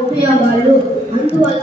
ఉపయోగాలు అందువల్ల ఉపయోగాలు అందువల్ల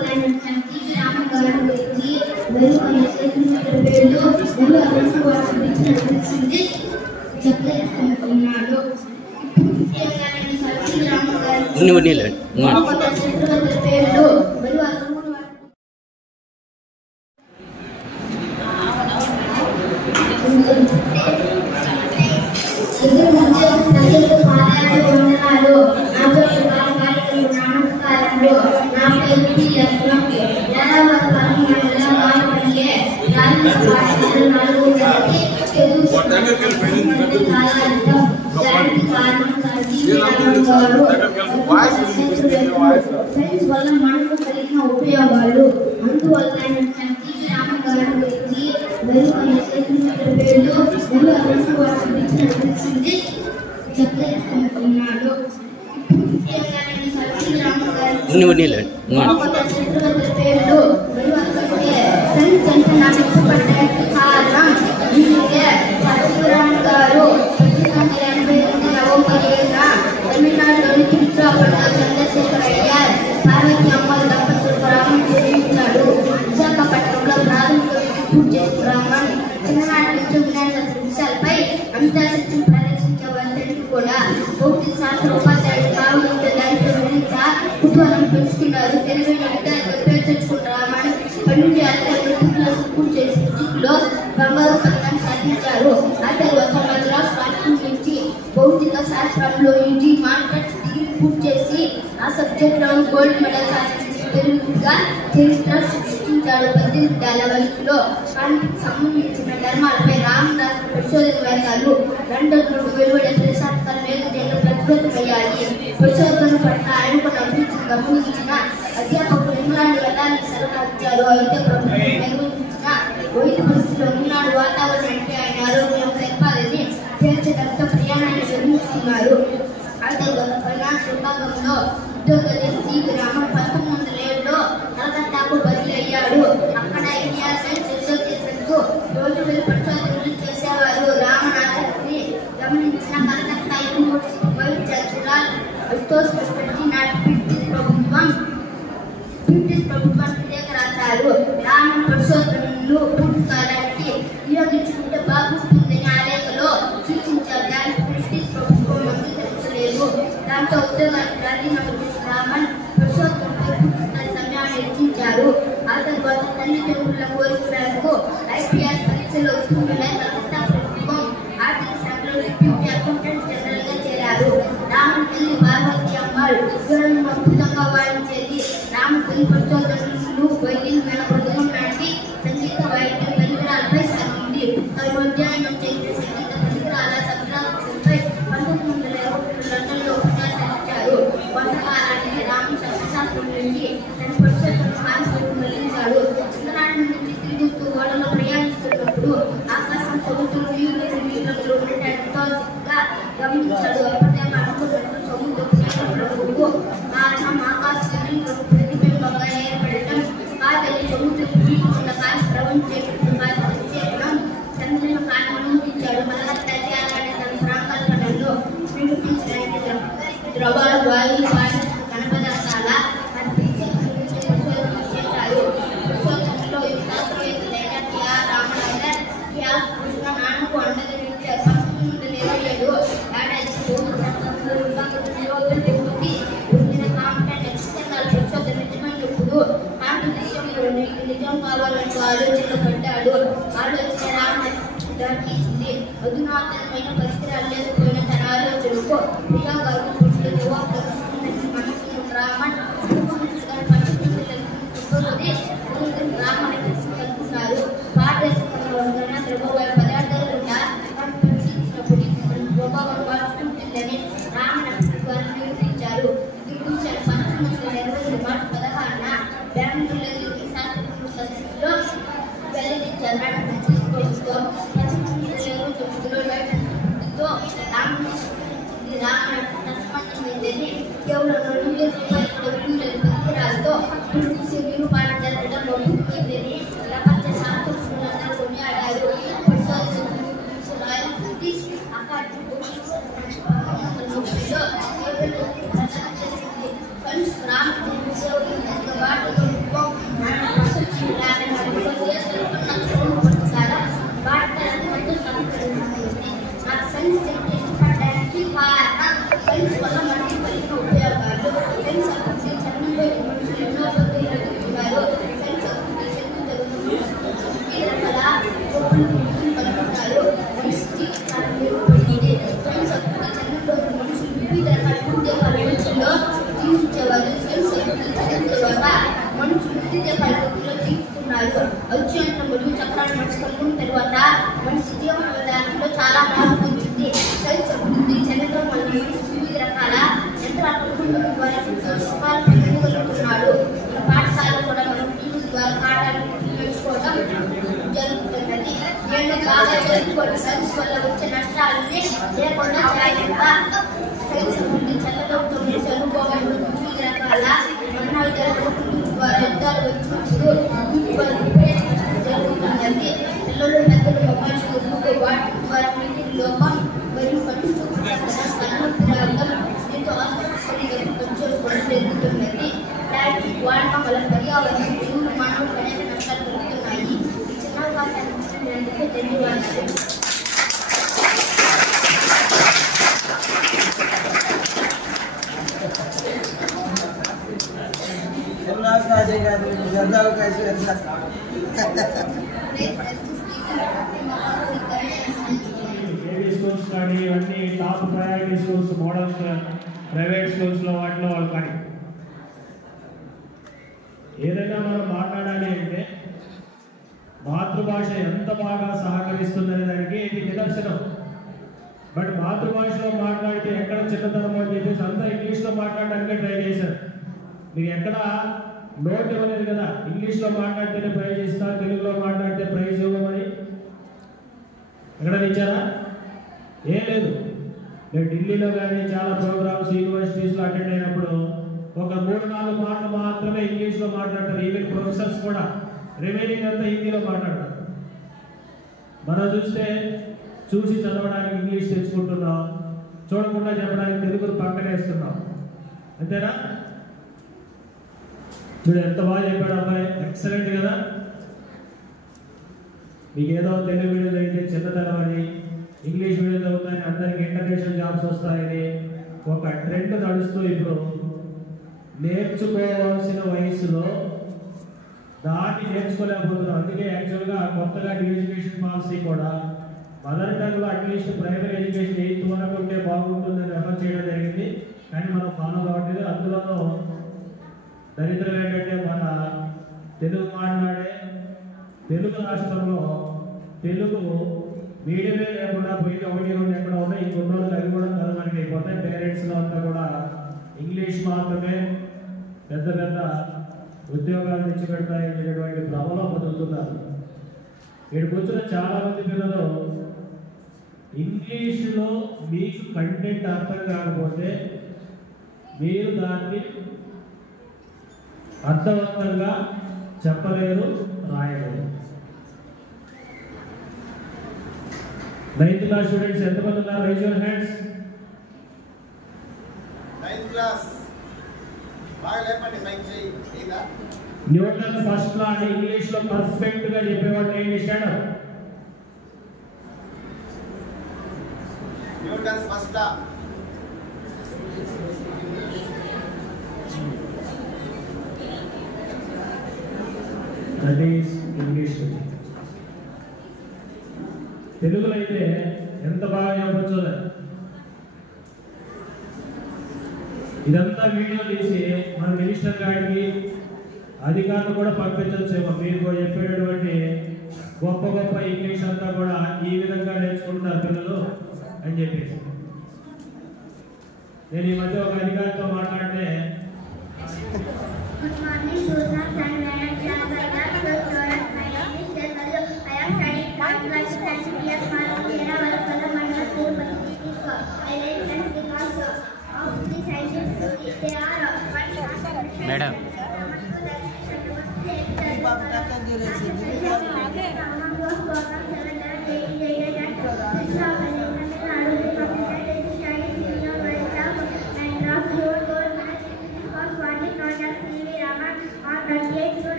భౌతిక శాస్త్రంలో యూజీ మార్కెట్ పూర్తి చేసి ఆ సబ్జెక్టులో గోల్డ్ మెడల్ సాధించగా చరిత్ర సృష్టించాడు. 18 వయసులో శాంతికి సంబంధించిన ధర్మాలపై రామదాస్ పరిశోధన వేశారు. లండన్ నుండి వెలువడే ప్రతిష్టాత్మక మేగజైన్లు ప్రచురితమయ్యాయి. పరిశోధన పట్ల ఆయనకు అభిరుచిని గమనించిన అధ్యాపకులు ఇంగ్లాండ్ వెళ్ళాలని సలహా ఇచ్చారు. అయితే ప్రభుత్వం నిర్వహించిన వైద్య పరిస్థితిలో ఇంగ్లాండ్ వాతావరణానికి ఆయన ఆరోగ్యం సరిపాలని తీర్చడంతో ప్రయాణాన్ని నిర్మించుకున్నారు. అయితే ఫైనాన్స్ విభాగంలో ఉద్యోగం చేసి రామన్ 1907లో కలకత్తాకు బదిలీ అయ్యాడు. అక్కడ ఇండియా సైన్స్ అసోసియేషన్కు రోజు పరిశోధనలు చేసేవారు. రామన్ ఆసక్తిని గమనించిన Calcutta university vice chancellor Ashutosh నాటి బ్రిటిష్ ప్రభుత్వానికి లేఖ రాశారు. రామన్ పరిశోధనలు పూర్తి కాలానికి నియోగించుకుంటే బాగుంటుందని ఆ లేఖలో సూచించారు. దానికి బ్రిటిష్ ప్రభుత్వం అంగీకరించలేదు. దాంతో ఉద్యోగానికి రాజీనామా చేసి రామన్ పరిశోధనపై పూర్తి సమయాన్ని వెచ్చించారు. ఆ తర్వాత తల్లిదండ్రుల కోరిక మేరకు ఐపీఎస్ పరీక్షలో ఉత్తీర్ణులై కలకత్తా ప్రభుత్వం ఆర్థిక శాఖలో డిప్యూటీ అకౌంటెంట్ జనరల్ గా చేరారు. రామన్ తల్లి పార్వతి అమ్మాள் వివరణను అద్భుతంగా వాయించేది. రామన్ తల్లి పరిశోధనలు వైద్యం మేళపడగం లాంటి సంగీత వాయిద్యం పరికరాలపై సాగింది. అధ్యయనం చేసిన సంగీత పరికరాల సంగ్రహంపై 1921 లండన్లో ఉపన్యాసం ఇచ్చారు. కొంతకాలానికి రామన్ శస్త్రశాస్త్రం నుంచి తన పరిశోధనను మార్పుకు మళ్లించాడు. ఇంగ్లాండ్ నుంచి తిరుగుతూ ఓడలో ప్రయాణిస్తున్నప్పుడు ఆకాశం చదువుతూ నీళ్లు ఉండటంతో గమనించాడు. అప్పటికే అనుకున్నట్టు సముద్రపు కారణం ఆకాశాన్ని ప్రతిబింబంగా ఏర్పడటం కాదని సముద్రపు ఉన్న కాలం ప్రవహించేటట్టు ప్రత్యేకం చంద్రుని కారణం ఊహించాడు. మలగత్తాకి అలాంటి తన ప్రాంగణంలో నిరూపించడానికి ద్రవాలు వాయువు కనపదార్థాల చేశారు. పరిశోధనలో శాస్త్రవేత్తలైన రామనగర్ కృష్ణ నాన్నకు అండగా నిలిచారు. 1927 నిజం కావాలంటూ ఆలోచనలు పడ్డాడు. ఆలోచన రామదాచింది. అధునాతనమైన పరికరాలు లేకపోయిన తన ఆలోచనకు ప్రయోగాలు మనసును రామన్ రామని కలుపుతున్నారు. పారదర్శకంగా ఉన్న ద్రవ్య పదార్థాలు స్వభావం మార్చుకుంటుందని రామన్ నిరూపించారు. 1920 మార్చి 16న బెంగళూరులో శాస్త్రజ్ఞుల సదస్సులో వెల్లడించారు. 1929లో పరికరాలతో పాట జరగడం మొదలుపెట్టిందని ప్రపంచ శాస్త్రజ్ఞులందరూ కొనియాడారు. రాయల్ బ్రిటిష్ అకాడమీ అత్యంత మరియు చక్రాన్ని మర్చుకున్న తర్వాత మనిషి జీవన విధానంలో చాలా మార్పు వచ్చింది. సైన్స్ అభివృద్ధి చెందడం వల్ల మనిషి వివిధ రకాల యంత్రాల ద్వారా పెంచుకోగలుగుతున్నాడు. మన పాఠశాలలో కూడా మనం టీవీ ద్వారా పాఠాలు నేర్చుకోవడం జరుగుతున్నది. నేను బాగా చదువుకోవడం సైన్స్ వల్ల వచ్చే నష్టాలని లేకుండా జాగ్రత్తగా సైన్స్ అభివృద్ధి చెందడంతో మనిషి అనుభవాలు వివిధ రకాల మరణాలు జరగడం ద్వారా యుద్ధాలు వచ్చినప్పుడు జరుగుతున్నది. పిల్లలు పెద్దలు మొబైల్ వాటి ద్వారా మీటింగ్ లోపం మరియు దీంతో ఆస్పత్రిగా పనిచేసుకోవడం జరుగుతున్నది. ప్లాస్టిక్ వాడకం వల్ల పర్యావరణం జీవులు మానవులు అనేక నష్టాలు కలుగుతున్నాయి. ఈ చిన్న అవకాశాన్ని ధన్యవాదాలు. స్కూల్స్ కానీ ఇవన్నీ top priority schools, model private స్కూల్స్లో వాటిలో వాళ్ళు కానీ ఏదైనా మనం మాట్లాడాలి అంటే మాతృభాష ఎంత బాగా సహకరిస్తుందనే దానికి ఇది నిదర్శనం. బట్ మాతృభాషలో మాట్లాడితే ఎక్కడ చిన్నతనం అని చెప్పేసి అంతా ఇంగ్లీష్లో మాట్లాడడానికి ట్రై చేశారు. మీకు ఎక్కడ నోట్ ఇవ్వలేదు కదా, ఇంగ్లీష్లో మాట్లాడితేనే ప్రైజ్ ఇస్తా, తెలుగులో మాట్లాడితే ప్రైజ్ ఇవ్వమని ఎక్కడ ఇచ్చారా? ఏం లేదు. నేను ఢిల్లీలో కానీ చాలా ప్రోగ్రామ్స్ యూనివర్సిటీస్లో అటెండ్ అయినప్పుడు ఒక 3-4 మాటలు మాత్రమే ఇంగ్లీష్లో మాట్లాడతారు. ఈవెన్ ప్రొఫెసర్స్ కూడా రిమైనింగ్ అంతా హిందీలో మాట్లాడతారు. మనం చూసి చదవడానికి ఇంగ్లీష్ తెచ్చుకుంటున్నాం, చూడకుండా చెప్పడానికి తెలుగును పక్కనేస్తున్నాం. అంతేనా? చూడు ఎంత బాగా చెప్పాడు అబ్బాయి, ఎక్సలెంట్ కదా. మీకు ఏదో తెలుగు మీడియం అయితే చిన్నతనం అని, ఇంగ్లీష్ మీడియం చదువుతాయని అందరికి ఇంటర్నేషనల్ జాబ్స్ వస్తాయని ఒక ట్రెండ్ నడుస్తూ ఇప్పుడు నేర్చుకోవాల్సిన వయసులో దాన్ని నేర్చుకోలేకపోతున్నాం. అందుకే యాక్చువల్గా కొత్తగా ఎడ్యుకేషన్ పాలసీ కూడా మదర్ టంగ్లో అట్లీస్ట్ ప్రైమరీ ఎడ్యుకేషన్ 8th వరకు ఉంటే బాగుంటుందని రెఫర్ చేయడం జరిగింది. కానీ మనం ఫాలో కావట్లేదు. అందులోనూ దరిద్రం ఏంటంటే మన తెలుగు మాట్లాడే తెలుగు రాష్ట్రంలో తెలుగు మీడియమే లేకుండా పోయి 1-2 ఎక్కడ ఉన్నాయి. ఈ కొన్ని రోజులు అవి కూడా మనకి అయిపోతాయి. పేరెంట్స్లో అంతా కూడా ఇంగ్లీష్ మాత్రమే పెద్ద పెద్ద ఉద్యోగాలు తెచ్చిపెడతాయనేటువంటి భ్రమలో బతుకుతున్నారు. ఇక్కడ కూర్చున్న చాలా మంది పిల్లలు ఇంగ్లీష్లో మీకు కంటెంట్ అర్థం కాకపోతే మీరు దాన్ని అర్థవంతంగా చెప్పలేరు, రాయలేరు. 9th క్లాస్ స్టూడెంట్స్ ఎంతమంది ఉన్నారు? Rise your hands. 9th class బాగా లేపండి, మైక్ చేయి. ఏదా న్యూటన్ ఫస్ట్ లా అని ఇంగ్లీష్ లో పర్ఫెక్ట్ గా చెప్పేవాడు ఏంటి? Stand up. Newton first law that is English. తెలుగులో అయితే ఎంత బాగా చెప్పొచ్చు. ఇదంతా వీడియో తీసి మన మినిస్టర్ గారికి అధికారులు కూడా పంపించవచ్చేమో. మీరు చెప్పేటటువంటి గొప్ప గొప్ప ఇంగ్లీష్ అంతా కూడా ఈ విధంగా నేర్చుకుంటున్నారు పిల్లలు అని చెప్పేసి. నేను ఈ మధ్య ఒక అధికారితో మాట్లాడితే They are మేడం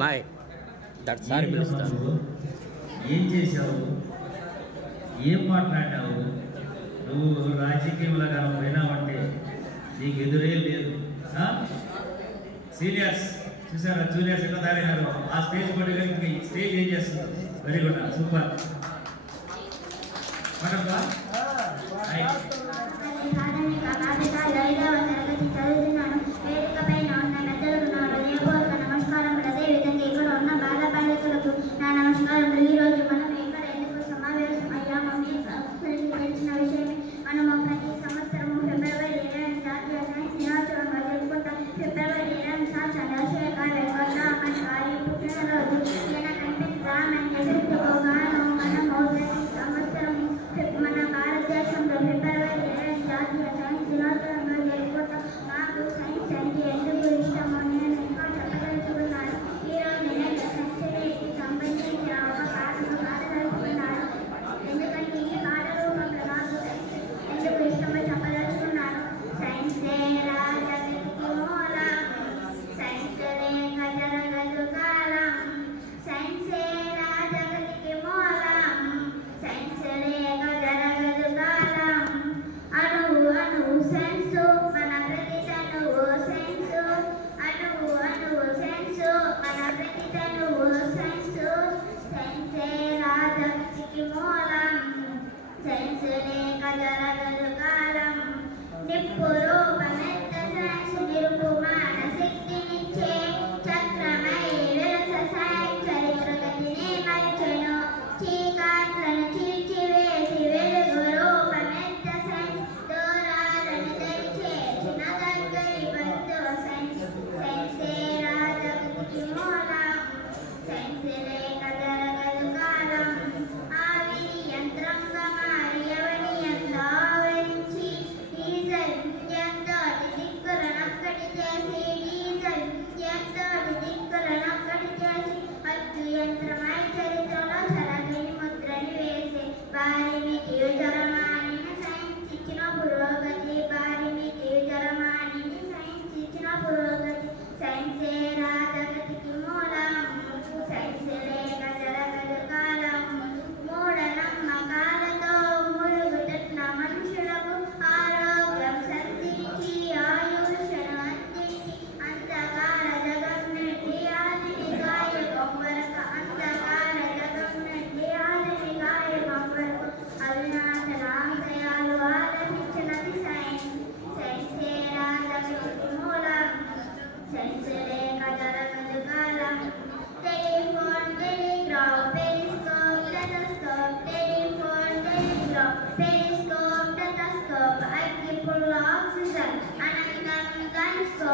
మాయ్ సారి పిలుస్తాను. ఏం చేసావు, ఏం మాట్లాడినావు? నువ్వు రాజకీయంలో కానీ పోయినావంటే నీకు ఎదురే లేదు. సీనియర్స్ చూసారా, జూనియర్స్ ఎట్లా తయారైనారు? ఆ స్టేజ్ పడి ఇంకా ఈ స్టేజ్ ఏం చేస్తుంది? Very good, super. మన భారతదేశంలో ఫిబ్రవరి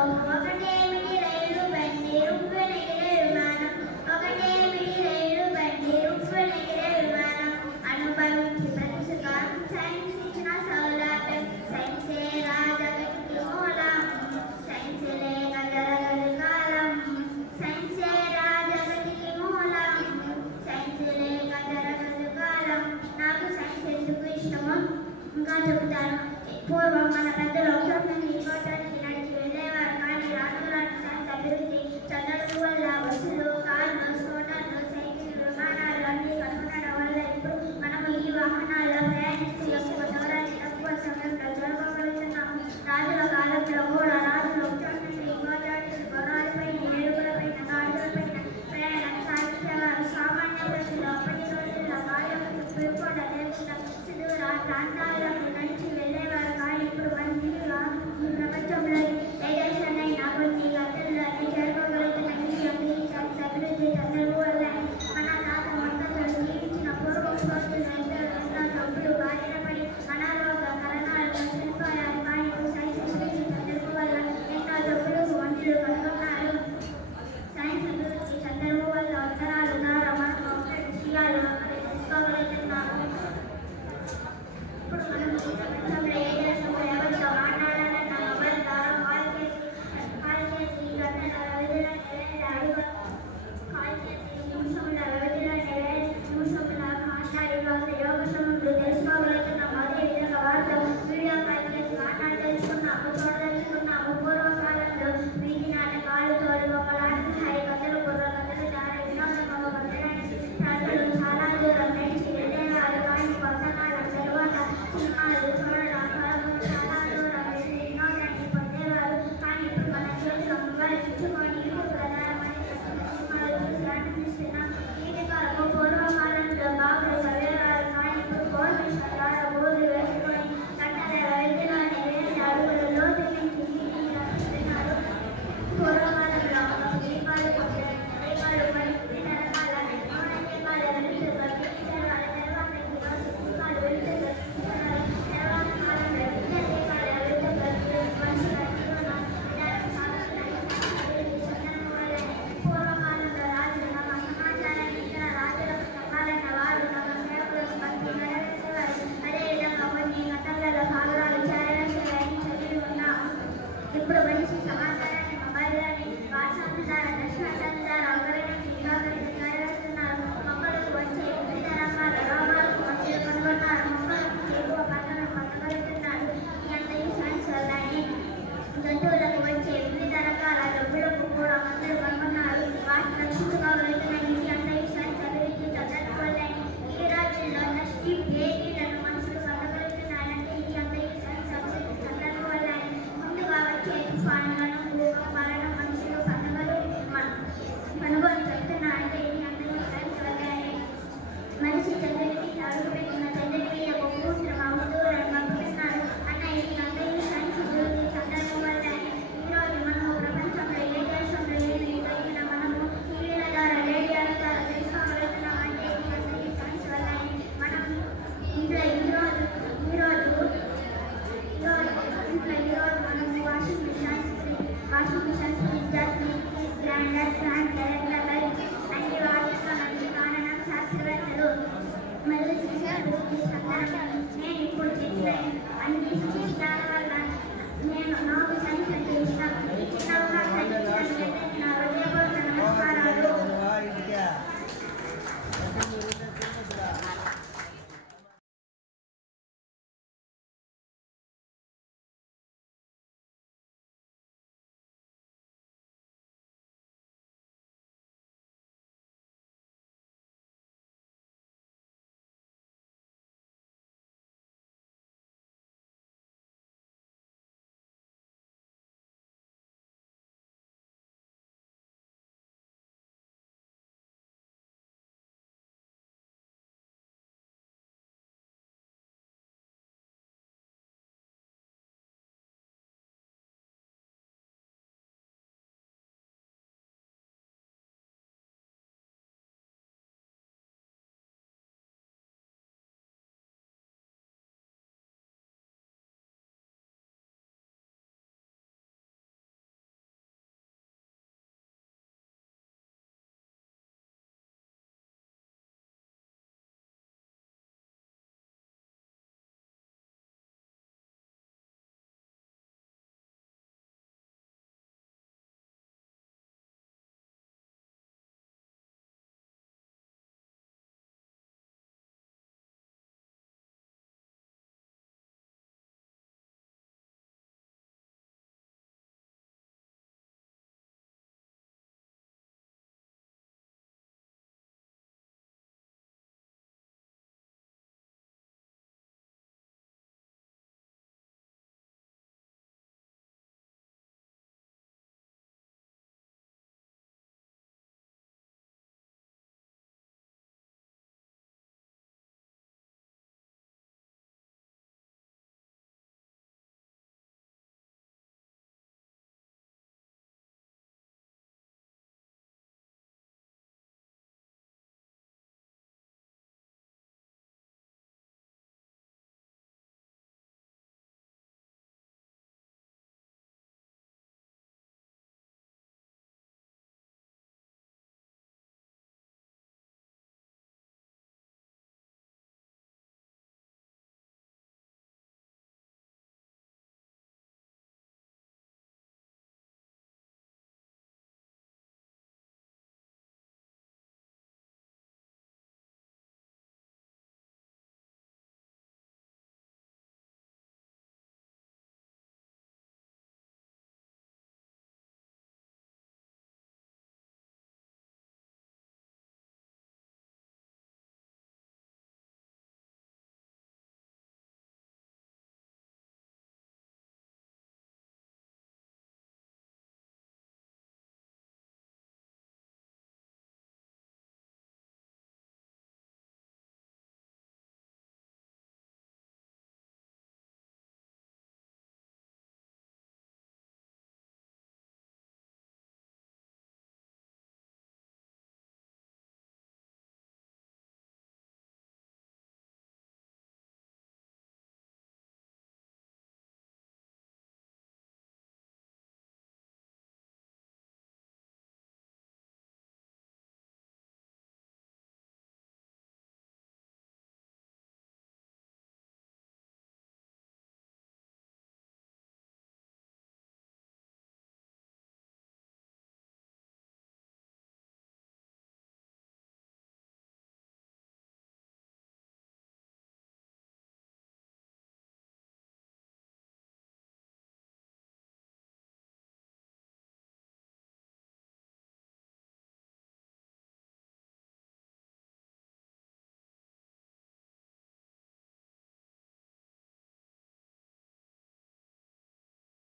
ఒకటేమిటి రైలు బండి ఉప్పెనెగిరే విమానం, ఒకటేమిటి రైలు బండి ఉప్పెనెగిరే విమానం, అనుభవించి ప్రతిసుఖం సైన్స్ ఇచ్చిన సౌలభ్యం, సైన్సే రాజగతికి మూలం, సైన్సే లేక జరగదు కాలం, సైన్సే రాజగతికి మూలం, సైన్సే లేక జరగదు కాలం. నాకు సైన్స్ ఎందుకు ఇష్టమో ఇంకా చెబుతాను. పూర్వం మన పెద్దలు ఒకచోట నుండి ఇంకోటానికి నడిచి వెళ్ళేవారు, కానీ రాను రాను సైన్స్ అభివృద్ధి చెందడం వల్ల బస్సులు, కార్లు, స్కూటర్లు, సైకిల్, విమానాలు అన్నీ కనుగొనడం వల్ల ఇప్పుడు మనము ఈ వాహనాల్లో ప్రయాణిస్తూ ఎక్కువ దూరాన్ని తక్కువ సమయంలో జరగగలుగుతున్నాము. రాజుల కాలంలో కూడా రాజులు ఒకచోట నుండి ఇంకోటానికి గుర్రాలపైన, ఏనుగులపైన, గాడిదలపైన ప్రయాణం సాగించేవారు. సామాన్య ప్రజలు అప్పటి రోజుల్లో కార్యక్రమం కూడా లేకుండా సుదూర ప్రాంతాలకు నడిచి వెళ్ళేవారు. కానీ ఇప్పుడు మన ఈ ప్రపంచంలో ఏ దేశాన్నైనా కొన్ని గంటల్లోనే చేరుకోగలుగుతున్న విషయం ఈ సైన్స్ అభివృద్ధి చెందడం వల్ల. మన తాత ముత్తాతలు జీవించిన పూర్వం రోజుల్లో ఎన్నో జబ్బులు బారిన పడి అనారోగ్య కారణాలను చనిపోయారు. కానీ ఇప్పుడు సైన్స్ అభివృద్ధి చెందడం వల్ల ఎన్నో జబ్బులకు మందులు కనుగొన్నారు. సైన్స్ అభివృద్ధి చెందడం వల్ల ఉత్తరాల ద్వారా మనం ఒకటి విషయాలు తెలుసుకోగలుగుతున్నాము. ఇప్పుడు మనం ఈ ప్రపంచంలో ఏ దేశంలో ఎవరితో మాట్లాడాలన్నా మొబైల్ ద్వారా కాల్ చేసి గంటల వ్యవధిలో నిమిషంలో మాట్లాడి వాళ్ళ యోగక్షేమములు తెలుసుకోగలుగుతున్నాము. అదేవిధంగా వారితో వీడియో కాల్ చేసి మాట్లాడి చూడదలుచుకున్నాము. పూర్వకాలంలో వీధి నాటకాలు, తోలు బొమ్మలాట, హాయి కథలు, బుర్ర కథలు ద్వారా వినోదంగా పొందడానికి ప్రజలు చాలా దూరం నడిచి వెళ్ళేవారు. కానీ కొంతకాలం తరువాత సినిమాలు చూడడం కొరకు చాలా దూరం వెళ్ళి వినోదాన్ని పొందేవారు. కానీ ఇప్పుడు మన చేతిలో మొబైల్ ఇచ్చుకొని యూట్యూబ్ ప్రధానమైన సినిమాలు చూసి ఆనందిస్తున్నాం. వీటి కొరకు పూర్వకాలంలో బాబులు చదివేవారు. కానీ ఇప్పుడు ఫోన్ మిషన్ ద్వారా బోర్డు వేసుకొని గంటల వ్యవధిలోనే 2 అడుగుల లోతు నుంచి నీటిని రక్షిస్తున్నారు. పూర్వకాలంలో దీపాలు దీపాలు పడి వివిధ రకాల దీపాలు వెలుగుతున్నారు. తర్వాత దీపాలు వెలుగుతున్నారు. తర్వాత కాలంలో విద్య దీపాలు వెలుగుతున్నారు. మనుషుల పూర్వకాలంలో రాజులు తమ సమాచారాన్ని ఇతర రాజులకు చెప్పాలన్న వారు తమ సేవకులకు పంపి నెరవేర్చేవారు. అదేవిధంగా కొన్ని గతంలో భాగాలు చేయాలని చదివి ఉన్నాము. ఇప్పుడు మనిషి సమాచారాన్ని మొబైల్లోని వాట్సాప్ ద్వారా, దర్శనం ద్వారా ఒకరికి ఇంకొకరికి చేరవేస్తున్నారు. మొక్కలకు వచ్చే వివిధ రకాల రోగాలకు మందులు కనుగొన్నారు. మొక్కలకు ఎక్కువ పంటను పొందగలుగుతున్నారు. ఈ సైన్స్ వల్లనే జంతువులకు వచ్చే వివిధ రకాల జబ్బులకు కూడా మందులు కనుగొన్నారు. వాటిని రక్షించుకోగలుగుతున్నాయి. ఇది అంతా ఈ సైన్స్ అభివృద్ధి చెందడం వల్లే. ఈ రోజుల్లో స్టీప్ ఏటీలను మనుషులు పొందగలుగుతున్నారంటే ఇది అంతా ఈ సైన్స్ అభివృద్ధి చెందడం వల్లే. ముందుగా వచ్చే తుఫాను,